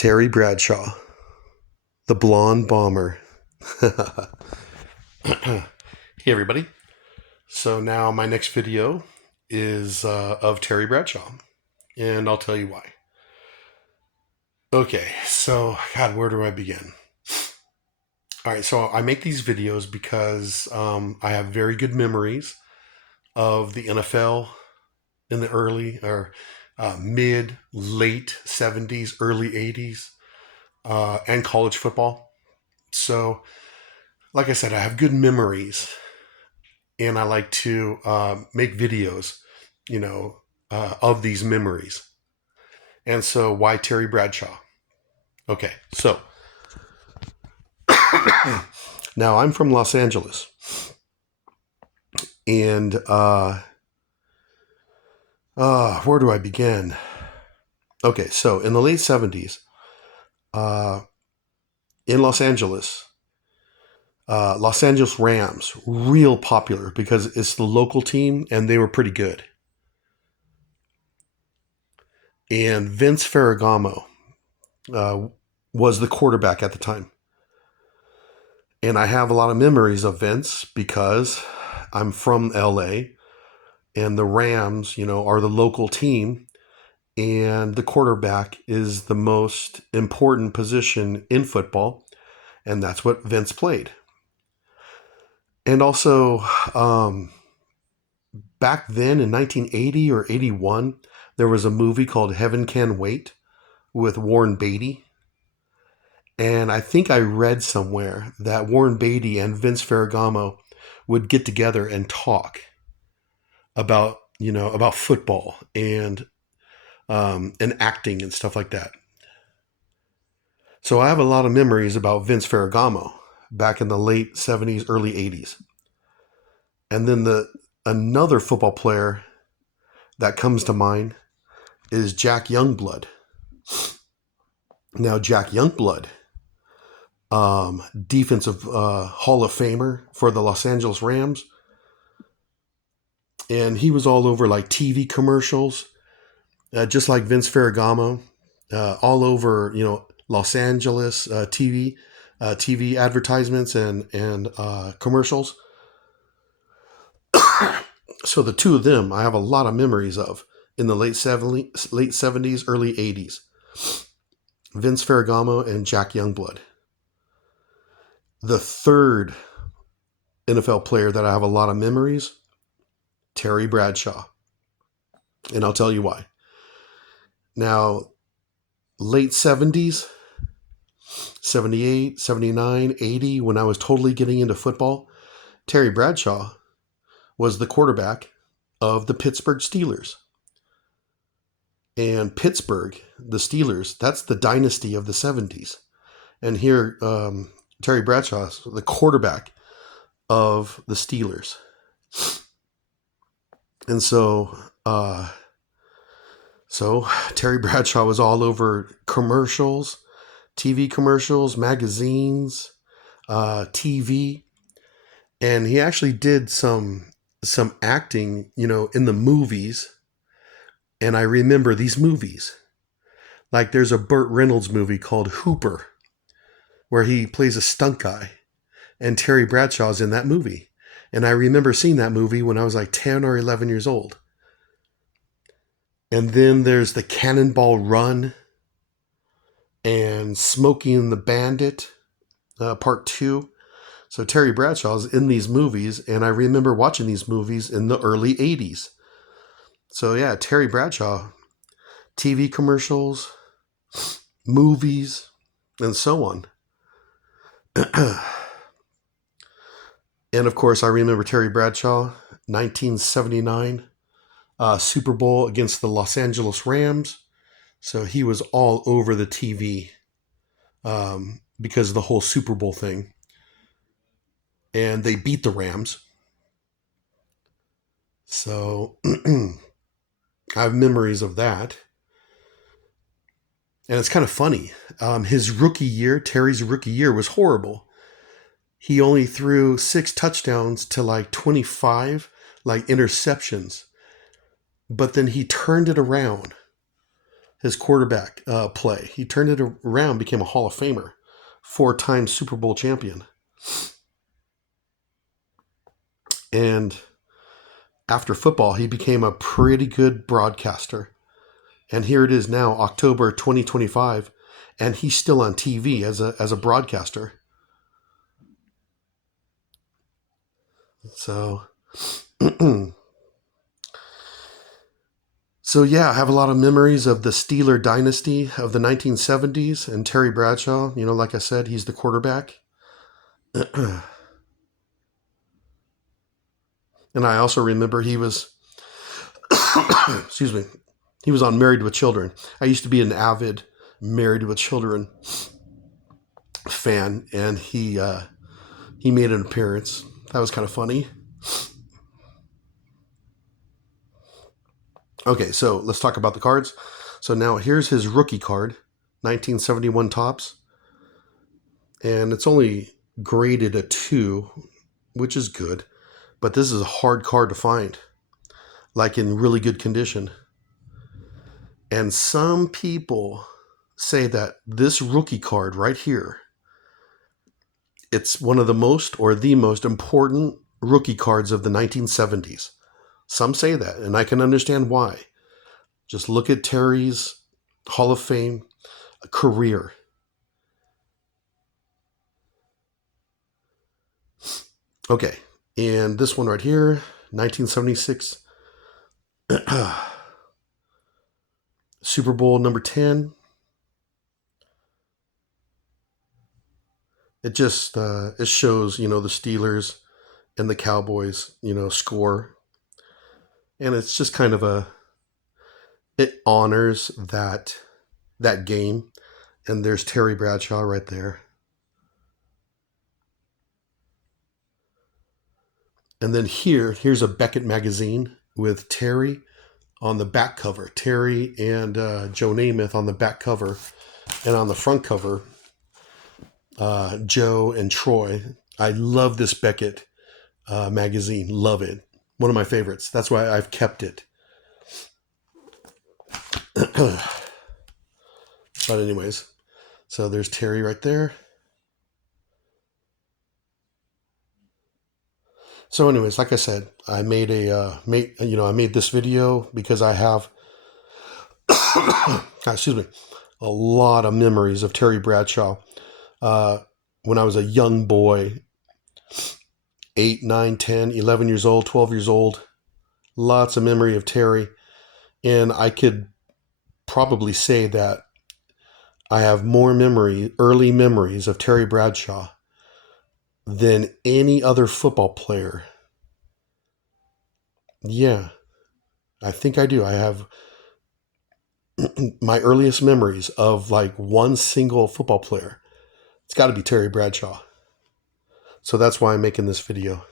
Terry Bradshaw, the blonde bomber. Hey everybody. So now my next video is of Terry Bradshaw, and I'll tell you why. Okay, so God, where do I begin? All right, so I make these videos because I have very good memories of the NFL in the early or mid, late 70s, early 80s, and college football. So, like I said, I have good memories, and I like to make videos, of these memories. And so, why Terry Bradshaw? Okay, so now I'm from Los Angeles, and where do I begin? Okay, so in the late 70s, uh, in Los Angeles Rams, real popular because it's the local team and they were pretty good. And Vince Ferragamo uh, was the quarterback at the time. And I have a lot of memories of Vince because I'm from LA and the Rams, are the local team. And the quarterback is the most important position in football. And that's what Vince played. And also, back then in 1980 or 81, there was a movie called Heaven Can Wait with Warren Beatty. And I think I read somewhere that Warren Beatty and Vince Ferragamo would get together and talk about football and acting and stuff like that. So I have a lot of memories about Vince Ferragamo back in the late 70s, early 80s. And then another football player that comes to mind is Jack Youngblood. Now, Jack Youngblood, defensive Hall of Famer for the Los Angeles Rams. And he was all over like TV commercials, just like Vince Ferragamo, all over, Los Angeles TV advertisements and commercials. So the two of them, I have a lot of memories of in the late 70s, early 80s. Vince Ferragamo and Jack Youngblood. The third NFL player that I have a lot of memories, Terry Bradshaw. And I'll tell you why. Now, late 70s, 78, 79, 80, when I was totally getting into football, Terry Bradshaw was the quarterback of the Pittsburgh Steelers. And Pittsburgh, the Steelers, that's the dynasty of the 70s. And here, Terry Bradshaw is the quarterback of the Steelers. And so Terry Bradshaw was all over commercials, TV commercials, magazines, TV. And he actually did some acting, in the movies. And I remember these movies. Like there's a Burt Reynolds movie called Hooper, where he plays a stunt guy. And Terry Bradshaw's in that movie. And I remember seeing that movie when I was like 10 or 11 years old. And then there's the Cannonball Run and Smokey and the Bandit, part 2. So Terry Bradshaw's in these movies, and I remember watching these movies in the early 80s. So yeah, Terry Bradshaw, TV commercials, movies, and so on. And of course, I remember Terry Bradshaw, 1979, Super Bowl against the Los Angeles Rams. So he was all over the TV because of the whole Super Bowl thing. And they beat the Rams. So I have memories of that. And it's kind of funny. Terry's rookie year was horrible. He only threw 6 touchdowns to like 25 like interceptions. But then he turned it around his quarterback play. He turned it around, became a Hall of Famer, 4-time Super Bowl champion. And after football, he became a pretty good broadcaster. And here it is now, October 2025, and he's still on TV as a broadcaster. So, so yeah, I have a lot of memories of the Steeler dynasty of the 1970s and Terry Bradshaw. You know, like I said, he's the quarterback. And I also remember he was, excuse me, he was on Married with Children. I used to be an avid Married with Children fan, and he made an appearance. That was kind of funny. Okay, so let's talk about the cards. So now here's his rookie card, 1971 Topps. And it's only graded a 2, which is good. But this is a hard card to find, like in really good condition. And some people say that this rookie card right here, it's one of the most or the most important rookie cards of the 1970s. Some say that, and I can understand why. Just look at Terry's Hall of Fame career. Okay, and this one right here, 1976 Super Bowl number 10. It just it shows, the Steelers and the Cowboys, score. And it's just kind of it honors that game. And there's Terry Bradshaw right there. And then here's a Beckett magazine with Terry on the back cover. Terry and Joe Namath on the back cover. And on the front cover, Joe and Troy. I love this Beckett magazine. Love it. One of my favorites. That's why I've kept it. But anyways, so there's Terry right there. So anyways, like I said, I made I made this video because I have excuse me, a lot of memories of Terry Bradshaw. When I was a young boy, 8, 9, 10, 11 years old, 12 years old, lots of memory of Terry. And I could probably say that I have more early memories of Terry Bradshaw than any other football player. Yeah, I think I do. I have my earliest memories of like one single football player. It's got to be Terry Bradshaw. So that's why I'm making this video.